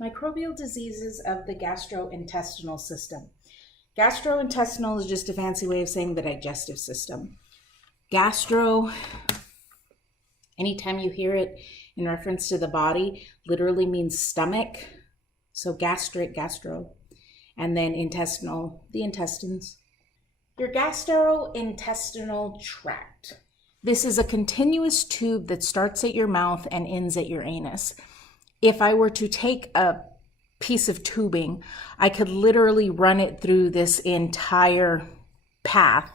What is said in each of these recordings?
Microbial diseases of the gastrointestinal system. Gastrointestinal is just a fancy way of saying the digestive system. Gastro, anytime you hear it in reference to the body, literally means stomach. So gastric, gastro, and then intestinal, the intestines. Your gastrointestinal tract. This is a continuous tube that starts at your mouth and ends at your anus. If I were to take a piece of tubing, I could literally run it through this entire path,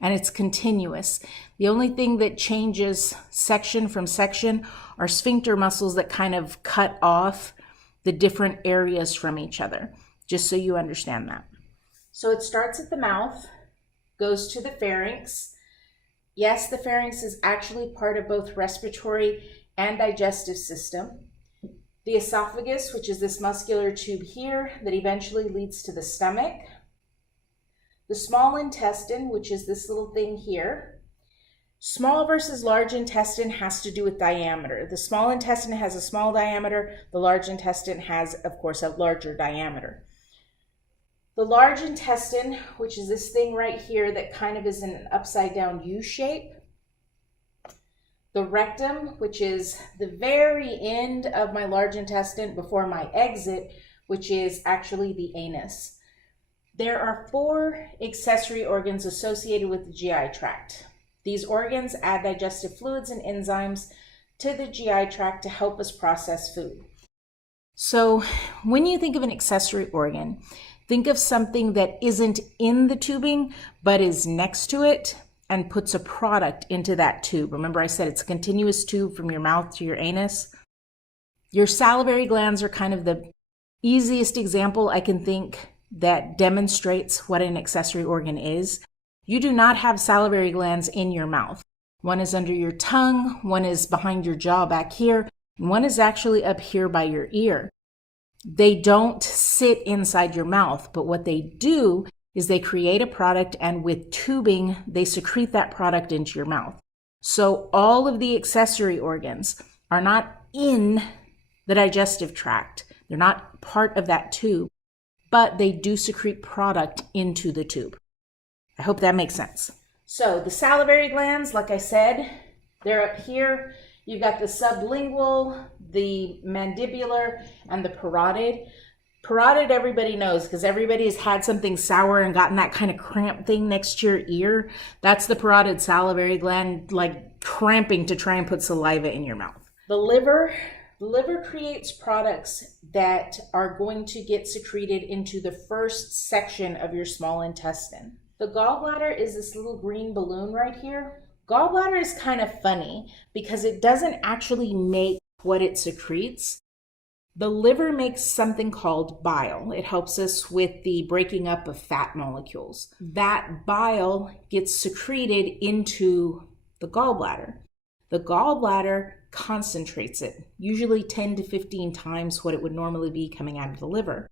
and it's continuous. The only thing that changes section from section are sphincter muscles that kind of cut off the different areas from each other, just so you understand that. So it starts at the mouth, goes to the pharynx. Yes, the pharynx is actually part of both respiratory and digestive system. The esophagus, which is this muscular tube here that eventually leads to the stomach. The small intestine, which is this little thing here. Small versus large intestine has to do with diameter. The small intestine has a small diameter. The large intestine has, of course, a larger diameter. The large intestine, which is this thing right here that kind of is in an upside down U shape. The rectum, which is the very end of my large intestine before my exit, which is actually the anus. There are 4 accessory organs associated with the GI tract. These organs add digestive fluids and enzymes to the GI tract to help us process food. So when you think of an accessory organ, think of something that isn't in the tubing, but is next to it and puts a product into that tube. Remember I said it's a continuous tube from your mouth to your anus. Your salivary glands are kind of the easiest example I can think that demonstrates what an accessory organ is. You do not have salivary glands in your mouth. One is under your tongue, one is behind your jaw back here, and one is actually up here by your ear. They don't sit inside your mouth, but what they do is they create a product, and with tubing, they secrete that product into your mouth. So all of the accessory organs are not in the digestive tract. They're not part of that tube, but they do secrete product into the tube. I hope that makes sense. So the salivary glands, like I said, they're up here. You've got the sublingual, the mandibular, and the parotid. Parotid everybody knows because everybody has had something sour and gotten that kind of cramp thing next to your ear. That's the parotid salivary gland, like cramping to try and put saliva in your mouth. The liver creates products that are going to get secreted into the first section of your small intestine. The gallbladder is this little green balloon right here. Gallbladder is kind of funny because it doesn't actually make what it secretes. The liver makes something called bile. It helps us with the breaking up of fat molecules. That bile gets secreted into the gallbladder. The gallbladder concentrates it, usually 10 to 15 times what it would normally be coming out of the liver.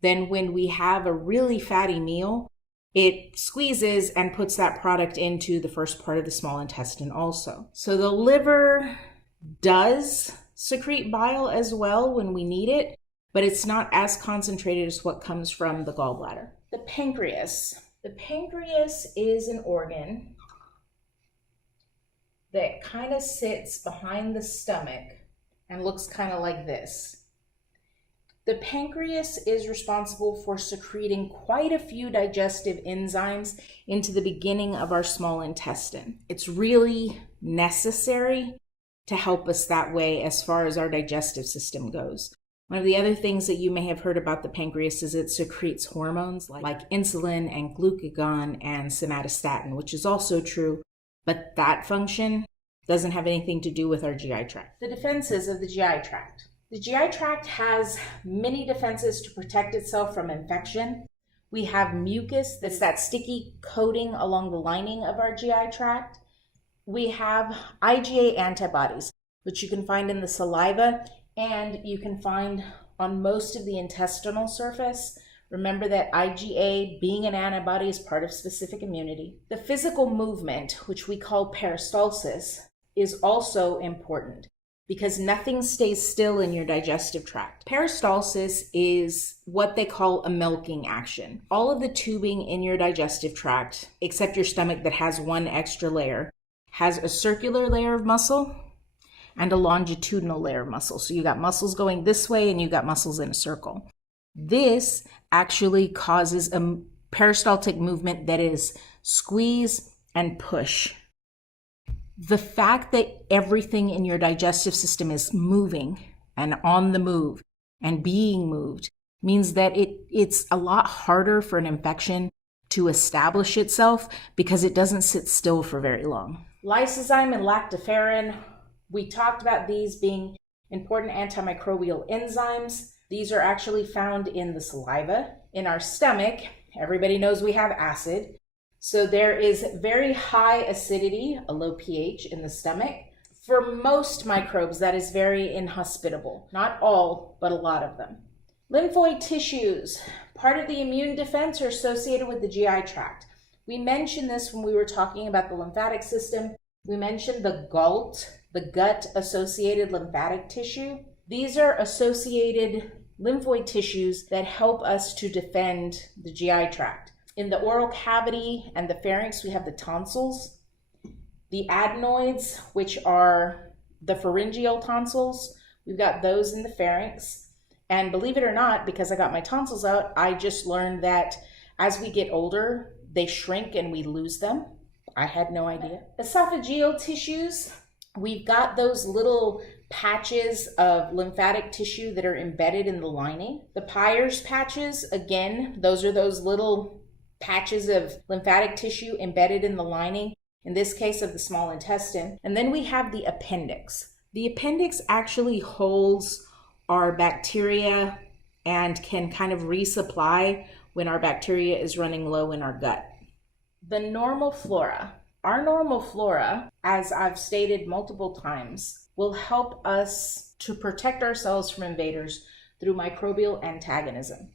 Then when we have a really fatty meal, it squeezes and puts that product into the first part of the small intestine also. So the liver does secrete bile as well when we need it, but it's not as concentrated as what comes from the gallbladder. The pancreas. The pancreas is an organ that kind of sits behind the stomach and looks kind of like this. The pancreas is responsible for secreting quite a few digestive enzymes into the beginning of our small intestine. It's really necessary to help us that way as far as our digestive system goes. One of the other things that you may have heard about the pancreas is it secretes hormones like insulin and glucagon and somatostatin, which is also true, but that function doesn't have anything to do with our GI tract. The defenses of the GI tract. The GI tract has many defenses to protect itself from infection. We have mucus, that's that sticky coating along the lining of our GI tract. We have IgA antibodies, which you can find in the saliva and you can find on most of the intestinal surface. Remember that IgA, being an antibody, is part of specific immunity. The physical movement, which we call peristalsis, is also important. because nothing stays still in your digestive tract. Peristalsis is what they call a milking action. All of the tubing in your digestive tract, except your stomach that has one extra layer, has a circular layer of muscle and a longitudinal layer of muscle. So you got muscles going this way and you got muscles in a circle. This actually causes a peristaltic movement that is squeeze and push. The fact that everything in your digestive system is moving and on the move and being moved means that it's a lot harder for an infection to establish itself because it doesn't sit still for very long. Lysozyme and lactoferrin, we talked about these being important antimicrobial enzymes. These are actually found in the saliva. In our stomach, everybody knows we have acid. So there is very high acidity, a low pH in the stomach. For most microbes, that is very inhospitable. Not all, but a lot of them. Lymphoid tissues, part of the immune defense, are associated with the GI tract. We mentioned this when we were talking about the lymphatic system. We mentioned the GALT, the gut-associated lymphatic tissue. These are associated lymphoid tissues that help us to defend the GI tract. In the oral cavity and the pharynx, we have the tonsils, the adenoids, which are the pharyngeal tonsils. We've got those in the pharynx. And believe it or not, because I got my tonsils out, I just learned that as we get older, they shrink and we lose them. I had no idea. Esophageal tissues, we've got those little patches of lymphatic tissue that are embedded in the lining. The Peyer's patches, again, those are those little patches of lymphatic tissue embedded in the lining, in this case of the small intestine. And then we have the appendix. The appendix actually holds our bacteria and can kind of resupply when our bacteria is running low in our gut. The normal flora. Our normal flora, as I've stated multiple times, will help us to protect ourselves from invaders through microbial antagonism.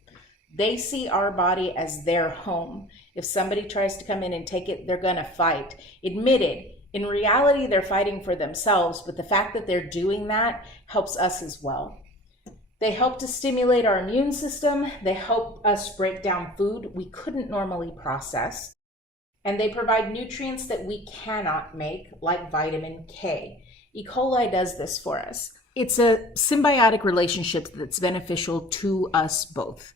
They see our body as their home. If somebody tries to come in and take it, they're gonna fight. Admitted, in reality, they're fighting for themselves, but the fact that they're doing that helps us as well. They help to stimulate our immune system. They help us break down food we couldn't normally process. And they provide nutrients that we cannot make, like vitamin K. E. coli does this for us. It's a symbiotic relationship that's beneficial to us both.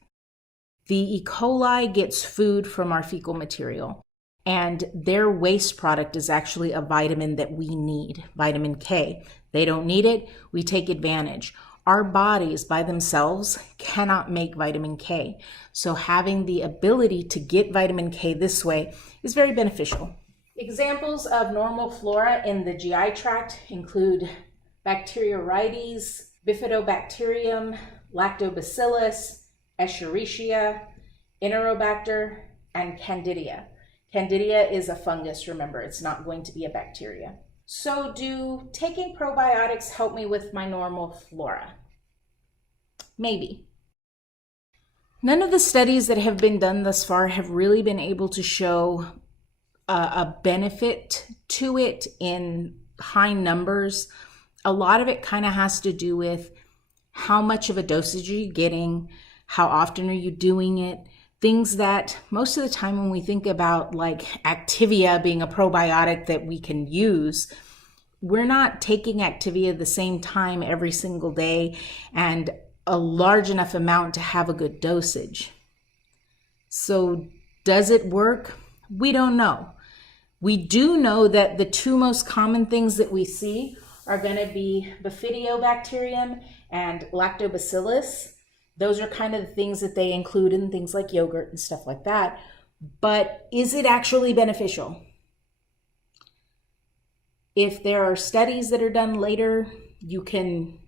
The E. coli gets food from our fecal material, and their waste product is actually a vitamin that we need, vitamin K. They don't need it, we take advantage. Our bodies by themselves cannot make vitamin K, so having the ability to get vitamin K this way is very beneficial. Examples of normal flora in the GI tract include Bacteroides, Bifidobacterium, Lactobacillus, Escherichia, Enterobacter, and Candida. Candida is a fungus, remember, it's not going to be a bacteria. So do taking probiotics help me with my normal flora? Maybe. None of the studies that have been done thus far have really been able to show a benefit to it in high numbers. A lot of it kind of has to do with how much of a dosage are you getting, how often are you doing it, things that most of the time when we think about like Activia being a probiotic that we can use, we're not taking Activia the same time every single day and a large enough amount to have a good dosage. So does it work? We don't know. We do know that the two most common things that we see are going to be Bifidobacterium and Lactobacillus. Those are kind of the things that they include in things like yogurt and stuff like that. But is it actually beneficial? If there are studies that are done later, you can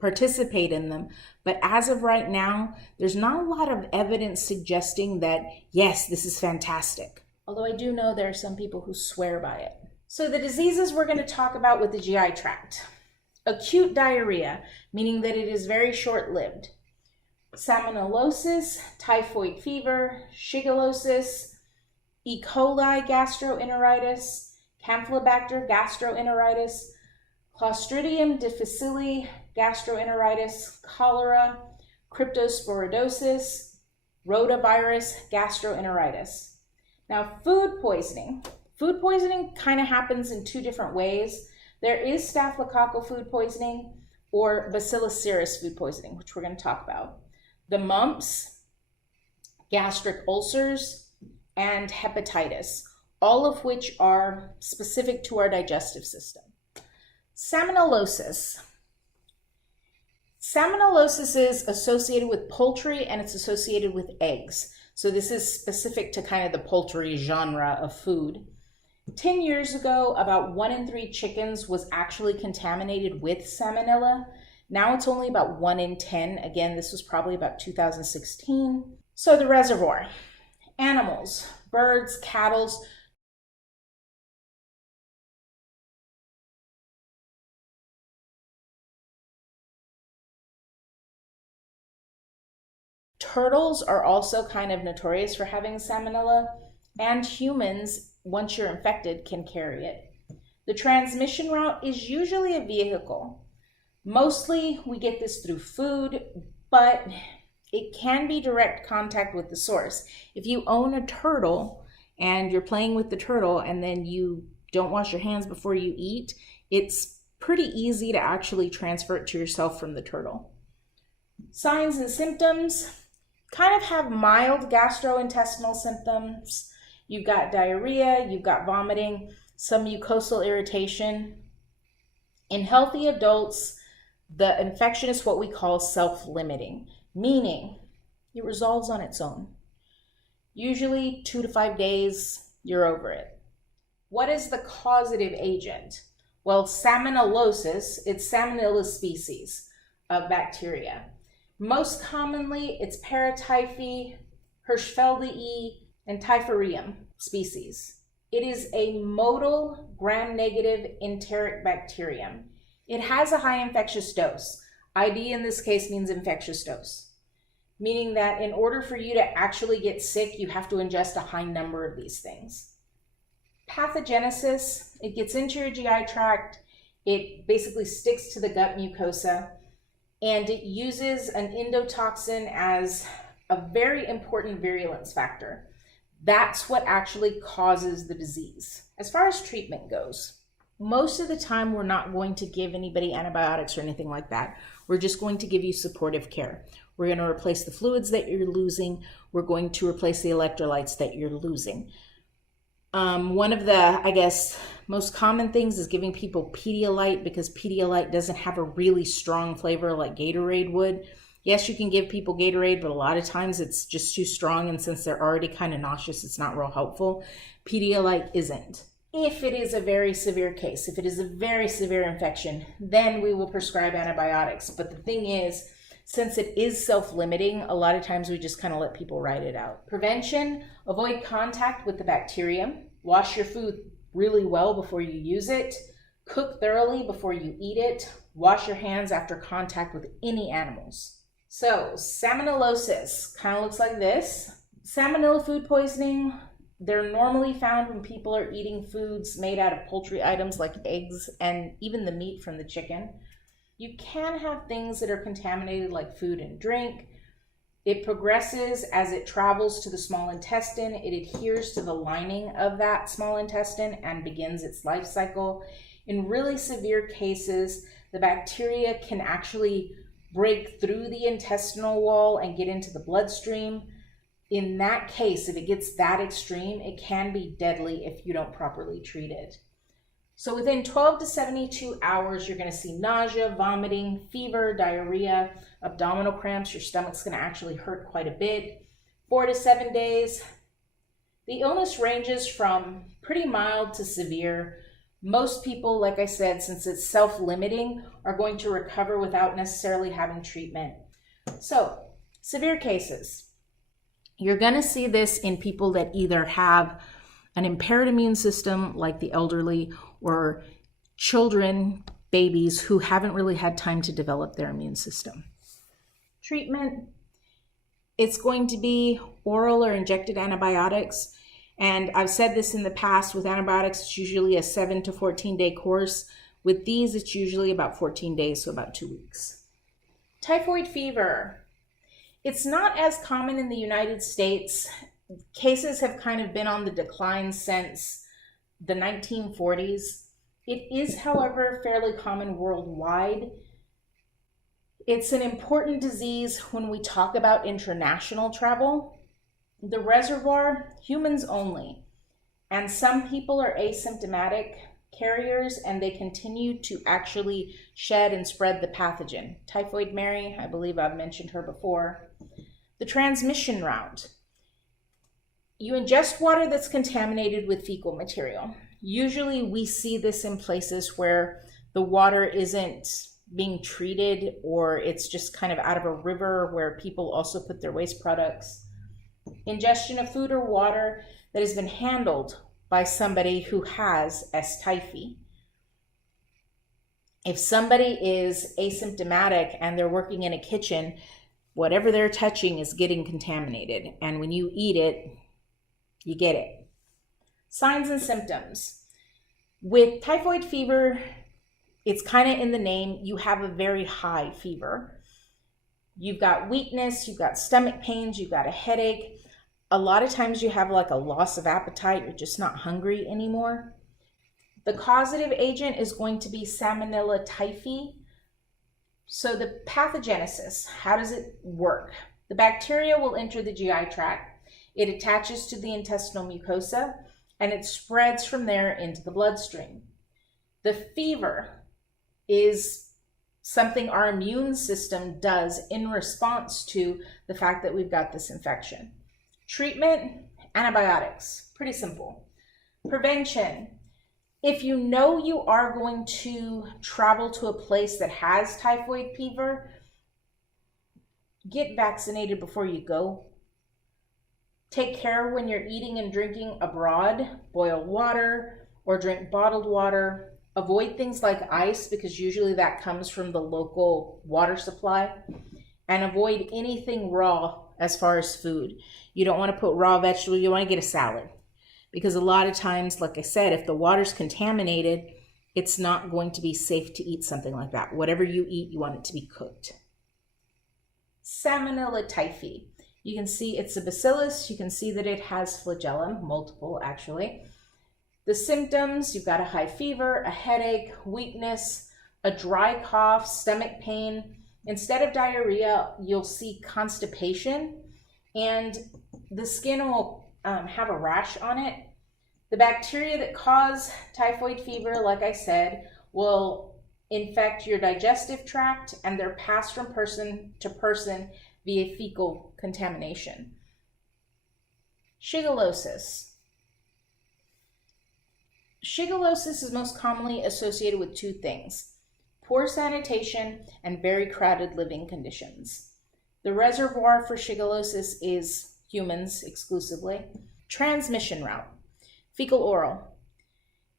participate in them. But as of right now, there's not a lot of evidence suggesting that, yes, this is fantastic. Although I do know there are some people who swear by it. So the diseases we're going to talk about with the GI tract. Acute diarrhea, meaning that it is very short-lived. Salmonellosis, typhoid fever, shigellosis, E. coli gastroenteritis, Campylobacter gastroenteritis, Clostridium difficile, gastroenteritis, cholera, cryptosporidosis, rotavirus, gastroenteritis. Now, food poisoning. Food poisoning kind of happens in two different ways. There is staphylococcal food poisoning or Bacillus cereus food poisoning, which we're going to talk about. The mumps, gastric ulcers, and hepatitis, all of which are specific to our digestive system. Salmonellosis. Salmonellosis is associated with poultry and it's associated with eggs. So this is specific to kind of the poultry genre of food. 10 years ago, about 1 in 3 chickens was actually contaminated with salmonella. Now it's only about 1 in 10. Again, this was probably about 2016. So the reservoir, animals, birds, cattle, turtles are also kind of notorious for having salmonella, and humans, once you're infected, can carry it. The transmission route is usually a vehicle. Mostly we get this through food, but it can be direct contact with the source. If you own a turtle and you're playing with the turtle and then you don't wash your hands before you eat, it's pretty easy to actually transfer it to yourself from the turtle. Signs and symptoms kind of have mild gastrointestinal symptoms. You've got diarrhea, you've got vomiting, some mucosal irritation. In healthy adults, the infection is what we call self-limiting, meaning it resolves on its own. Usually 2 to 5 days, you're over it. What is the causative agent? Well, Salmonellosis, it's Salmonella species of bacteria. Most commonly, it's Paratyphi, Hirschfeldii, and Typhorium species. It is a motile gram-negative enteric bacterium. It has a high infectious dose. ID in this case means infectious dose, meaning that in order for you to actually get sick, you have to ingest a high number of these things. Pathogenesis, it gets into your GI tract, it basically sticks to the gut mucosa, and it uses an endotoxin as a very important virulence factor. That's what actually causes the disease. As far as treatment goes, most of the time we're not going to give anybody antibiotics or anything like that. We're just going to give you supportive care. We're going to replace the fluids that you're losing. We're going to replace the electrolytes that you're losing. One of the, I guess, most common things is giving people Pedialyte, because Pedialyte doesn't have a really strong flavor like Gatorade would. Yes, you can give people Gatorade, but a lot of times it's just too strong, and since they're already kind of nauseous, it's not real helpful. Pedialyte isn't. If it is a very severe case, if it is a very severe infection, then we will prescribe antibiotics. But the thing is, since it is self-limiting, a lot of times we just kind of let people ride it out. Prevention, avoid contact with the bacterium. Wash your food really well before you use it. Cook thoroughly before you eat it. Wash your hands after contact with any animals. So, salmonellosis kind of looks like this. Salmonella food poisoning, they're normally found when people are eating foods made out of poultry items like eggs and even the meat from the chicken. You can have things that are contaminated like food and drink. It progresses as it travels to the small intestine. It adheres to the lining of that small intestine and begins its life cycle. In really severe cases, the bacteria can actually break through the intestinal wall and get into the bloodstream. In that case, if it gets that extreme, it can be deadly if you don't properly treat it. So within 12 to 72 hours, you're going to see nausea, vomiting, fever, diarrhea, abdominal cramps. Your stomach's going to actually hurt quite a bit. 4 to 7 days. The illness ranges from pretty mild to severe. Most people, like I said, since it's self-limiting, are going to recover without necessarily having treatment. So, severe cases. You're going to see this in people that either have an impaired immune system, like the elderly, or children, babies who haven't really had time to develop their immune system. Treatment, it's going to be oral or injected antibiotics. And I've said this in the past, with antibiotics, it's usually a 7 to 14 day course. With these, it's usually about 14 days, so about 2 weeks. Typhoid fever. It's not as common in the United States. Cases have kind of been on the decline since the 1940s. It is, however, fairly common worldwide. It's an important disease when we talk about international travel. The reservoir, humans only, and some people are asymptomatic carriers and they continue to actually shed and spread the pathogen. Typhoid Mary, I believe I've mentioned her before. The transmission route. You ingest water that's contaminated with fecal material. Usually we see this in places where the water isn't being treated, or it's just kind of out of a river where people also put their waste products. Ingestion of food or water that has been handled by somebody who has S. typhi. If somebody is asymptomatic and they're working in a kitchen, whatever they're touching is getting contaminated. And when you eat it, you get it. Signs and symptoms. With typhoid fever, it's kind of in the name, you have a very high fever. You've got weakness, you've got stomach pains, you've got a headache. A lot of times you have like a loss of appetite, you're just not hungry anymore. The causative agent is going to be Salmonella typhi. So the pathogenesis, how does it work? The bacteria will enter the GI tract. It attaches to the intestinal mucosa and it spreads from there into the bloodstream. The fever is something our immune system does in response to the fact that we've got this infection. Treatment, antibiotics, pretty simple. Prevention, if you know you are going to travel to a place that has typhoid fever, get vaccinated before you go. Take care when you're eating and drinking abroad. Boil water or drink bottled water. Avoid things like ice because usually that comes from the local water supply. And avoid anything raw as far as food. You don't want to put raw vegetables, you want to get a salad. Because a lot of times, like I said, if the water's contaminated, it's not going to be safe to eat something like that. Whatever you eat, you want it to be cooked. Salmonella typhi. You can see it's a bacillus. You can see that it has flagellum, multiple actually. The symptoms, you've got a high fever, a headache, weakness, a dry cough, stomach pain. Instead of diarrhea, you'll see constipation and the skin will have a rash on it. The bacteria that cause typhoid fever, like I said, will infect your digestive tract and they're passed from person to person via fecal contamination. Shigellosis. Shigellosis is most commonly associated with two things: poor sanitation and very crowded living conditions. The reservoir for shigellosis is humans exclusively. Transmission route, fecal oral.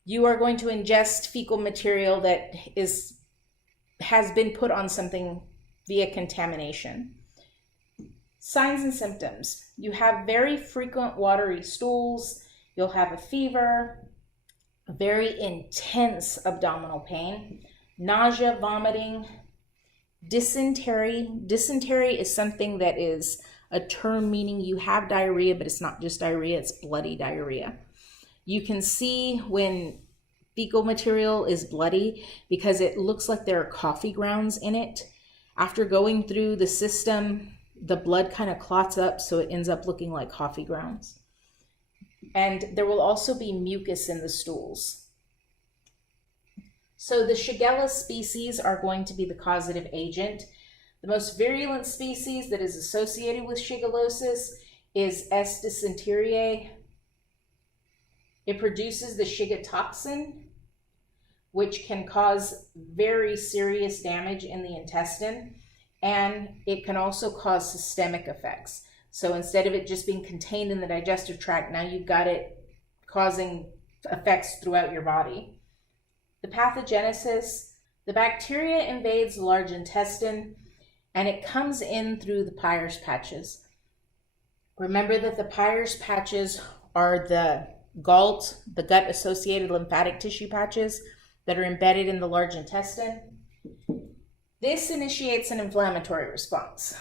You are going to ingest fecal material that has been put on something via contamination. Signs and symptoms. You have very frequent watery stools. You'll have a fever, very intense abdominal pain, nausea, vomiting, dysentery. Dysentery is something that is a term meaning you have diarrhea, but it's not just diarrhea, it's bloody diarrhea. You can see when fecal material is bloody because it looks like there are coffee grounds in it. After going through the system, the blood kind of clots up, so it ends up looking like coffee grounds. And there will also be mucus in the stools. So the Shigella species are going to be the causative agent. The most virulent species that is associated with shigellosis is S. dysenteriae. It produces the Shiga toxin, which can cause very serious damage in the intestine, and it can also cause systemic effects. So instead of it just being contained in the digestive tract, now you've got it causing effects throughout your body. The pathogenesis, the bacteria invades the large intestine and it comes in through the Peyer's patches. Remember that the Peyer's patches are the GALT, the gut-associated lymphatic tissue patches. that are embedded in the large intestine. This initiates an inflammatory response,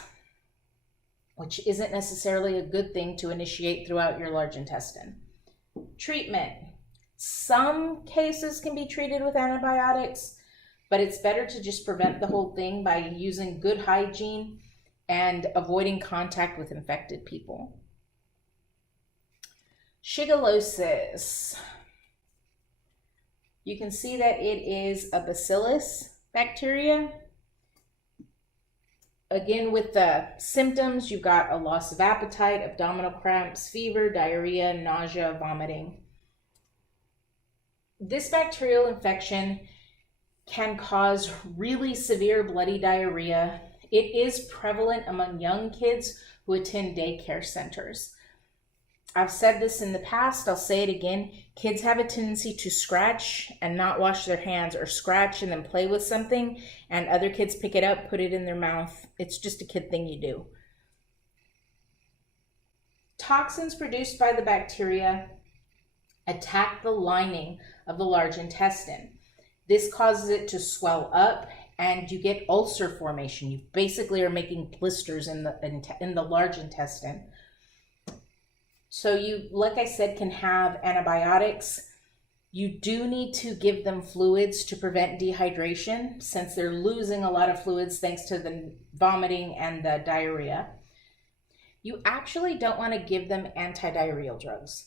which isn't necessarily a good thing to initiate throughout your large intestine. Treatment. Some cases can be treated with antibiotics, but it's better to just prevent the whole thing by using good hygiene and avoiding contact with infected people. Shigellosis. You can see that it is a bacillus bacteria. Again, with the symptoms, you've got a loss of appetite, abdominal cramps, fever, diarrhea, nausea, vomiting. This bacterial infection can cause really severe bloody diarrhea. It is prevalent among young kids who attend daycare centers. I've said this in the past, I'll say it again. Kids have a tendency to scratch and not wash their hands, or scratch and then play with something, and other kids pick it up, put it in their mouth. It's just a kid thing you do. Toxins produced by the bacteria attack the lining of the large intestine. This causes it to swell up and you get ulcer formation. You basically are making blisters in the large intestine. So you, like I said, can have antibiotics. You do need to give them fluids to prevent dehydration, since they're losing a lot of fluids thanks to the vomiting and the diarrhea. You actually don't want to give them antidiarrheal drugs.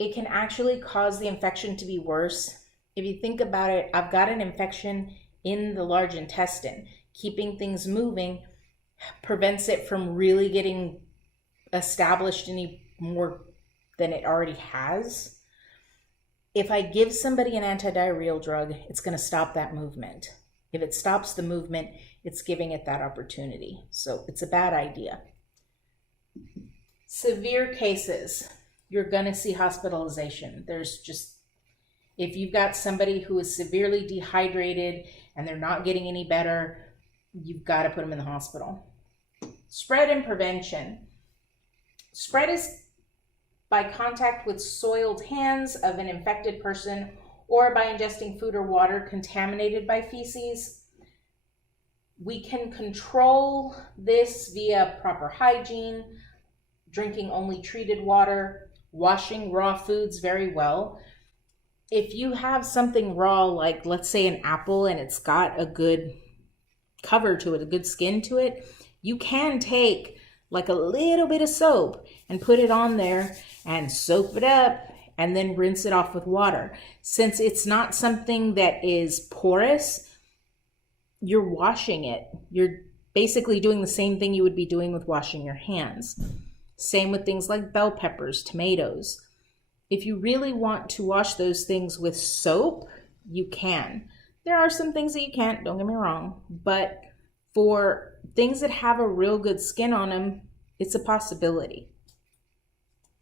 It can actually cause the infection to be worse. If you think about it, I've got an infection in the large intestine. Keeping things moving prevents it from really getting established any more than it already has. If I give somebody an antidiarrheal drug, it's going to stop that movement. If it stops the movement, it's giving it that opportunity. So it's a bad idea. Severe cases, you're going to see hospitalization. If you've got somebody who is severely dehydrated and they're not getting any better, you've got to put them in the hospital. Spread and prevention. Spread is by contact with soiled hands of an infected person, or by ingesting food or water contaminated by feces. We can control this via proper hygiene, drinking only treated water, washing raw foods very well. If you have something raw, like let's say an apple, and it's got a good cover to it, a good skin to it, you can take like a little bit of soap and put it on there and soak it up and then rinse it off with water. Since it's not something that is porous, you're washing it. You're basically doing the same thing you would be doing with washing your hands. Same with things like bell peppers, tomatoes. If you really want to wash those things with soap, you can. There are some things that you can't, don't get me wrong, but for things that have a real good skin on them, it's a possibility.